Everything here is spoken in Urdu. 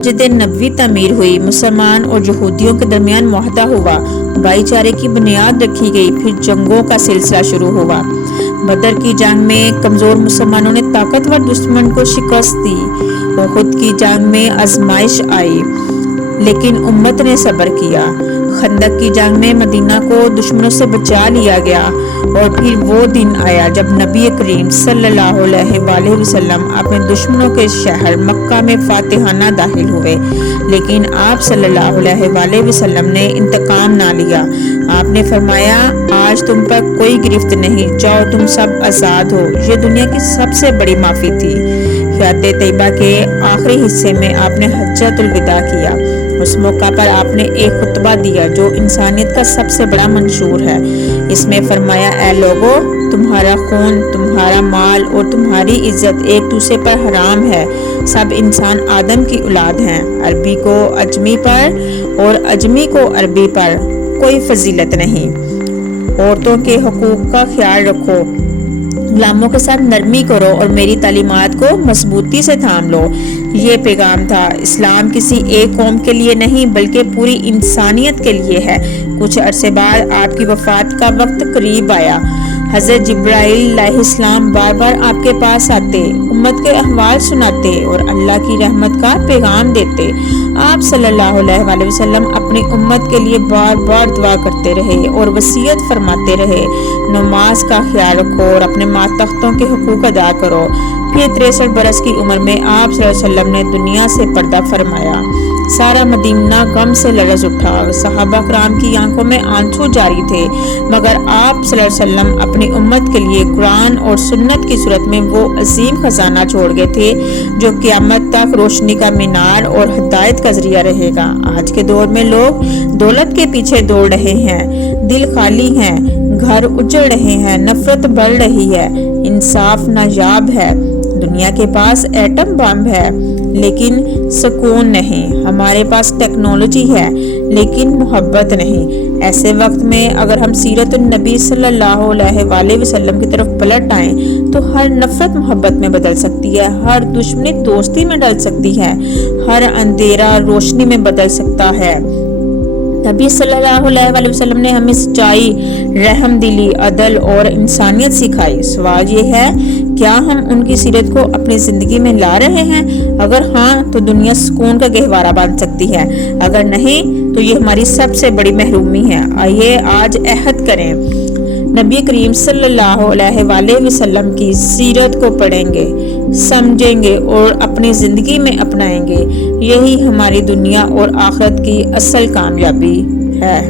مسجد نبوی تعمیر ہوئی، مسلمان اور یہودیوں کے درمیان معاہدہ ہوا، بھائی چارے کی بنیاد رکھی گئی، پھر جنگوں کا سلسلہ شروع ہوا۔ بدر کی جنگ میں کمزور مسلمانوں نے طاقتور دشمن کو شکست دی۔ احد کی جنگ میں آزمائش آئی لیکن امت نے صبر کیا۔ خندق کی جنگ میں مدینہ کو دشمنوں سے بچا لیا گیا، اور پھر وہ دن آیا جب نبی کریم صلی اللہ علیہ وآلہ وسلم اپنے دشمنوں کے شہر مکہ میں فاتحانہ داخل ہوئے، لیکن آپ صلی اللہ علیہ وآلہ وسلم نے انتقام نہ لیا۔ آپ نے فرمایا، آج تم پر کوئی گرفت نہیں، جاؤ تم سب آزاد ہو۔ یہ دنیا کی سب سے بڑی معافی تھی۔ حیات طیبہ کے آخری حصے میں آپ نے حجۃ الوداع کیا۔ اس موقع پر آپ نے ایک خطبہ دیا جو انسانیت کا سب سے بڑا منشور ہے۔ اس میں فرمایا، اے لوگو، تمہارا خون، تمہارا مال اور تمہاری عزت ایک دوسرے پر حرام ہے۔ سب انسان آدم کی اولاد ہیں۔ عربی کو عجمی پر اور عجمی کو عربی پر کوئی فضیلت نہیں۔ عورتوں کے حقوق کا خیال رکھو، غلاموں کے ساتھ نرمی کرو اور میری تعلیمات کو مضبوطی سے تھام لو۔ یہ پیغام تھا۔ اسلام کسی ایک قوم کے لیے نہیں بلکہ پوری انسانیت کے لیے ہے۔ کچھ عرصے بعد آپ کی وفات کا وقت قریب آیا۔ حضرت جبرائیل علیہ السلام بار بار آپ کے پاس آتے، امت کے احوال سناتے اور اللہ کی رحمت کا پیغام دیتے۔ آپ صلی اللہ علیہ وآلہ وسلم اپنی امت کے لیے بار بار دعا کرتے رہے اور وصیت فرماتے رہے، نماز کا خیال رکھو اور اپنے ماتحتوں کے حقوق ادا کرو۔ پھر 63 برس کی عمر میں آپ صلی اللہ علیہ وسلم نے دنیا سے پردہ فرمایا۔ سارا مدینہ غم سے لرز اٹھا۔ صحابہ کرام کی آنکھوں میں آنسو جاری تھے، مگر آپ صلی اللہ علیہ وسلم اپنی امت کے لیے قرآن اور سنت کی صورت میں وہ عظیم خزانہ چھوڑ گئے تھے جو قیامت تک روشنی کا مینار اور ہدایت کا ذریعہ رہے گا۔ آج کے دور میں لوگ دولت کے پیچھے دوڑ رہے ہیں، دل خالی ہیں، گھر اجڑ رہے ہیں، نفرت بڑھ رہی ہے، انصاف نایاب ہے۔ دنیا کے پاس ایٹم بم ہے لیکن سکون نہیں۔ ہمارے پاس ٹیکنالوجی ہے لیکن محبت نہیں۔ ایسے وقت میں اگر ہم سیرت النبی صلی اللہ علیہ وآلہ وسلم کی طرف پلٹ آئیں تو ہر نفرت محبت میں بدل سکتی ہے، ہر دشمنی دوستی میں ڈل سکتی ہے، ہر اندھیرا روشنی میں بدل سکتا ہے۔ نبی صلی اللہ علیہ وآلہ وسلم نے ہمیں سچائی، رحم دلی، عدل اور انسانیت سکھائی۔ سوال یہ ہے، کیا ہم ان کی سیرت کو اپنی زندگی میں لا رہے ہیں؟ اگر ہاں تو دنیا سکون کا گہوارہ بن سکتی ہے، اگر نہیں تو یہ ہماری سب سے بڑی محرومی ہے۔ آئیے آج عہد کریں، نبی کریم صلی اللہ علیہ وآلہ وسلم کی سیرت کو پڑھیں گے، سمجھیں گے اور اپنی زندگی میں اپنائیں گے۔ یہی ہماری دنیا اور آخرت کی اصل کامیابی ہے۔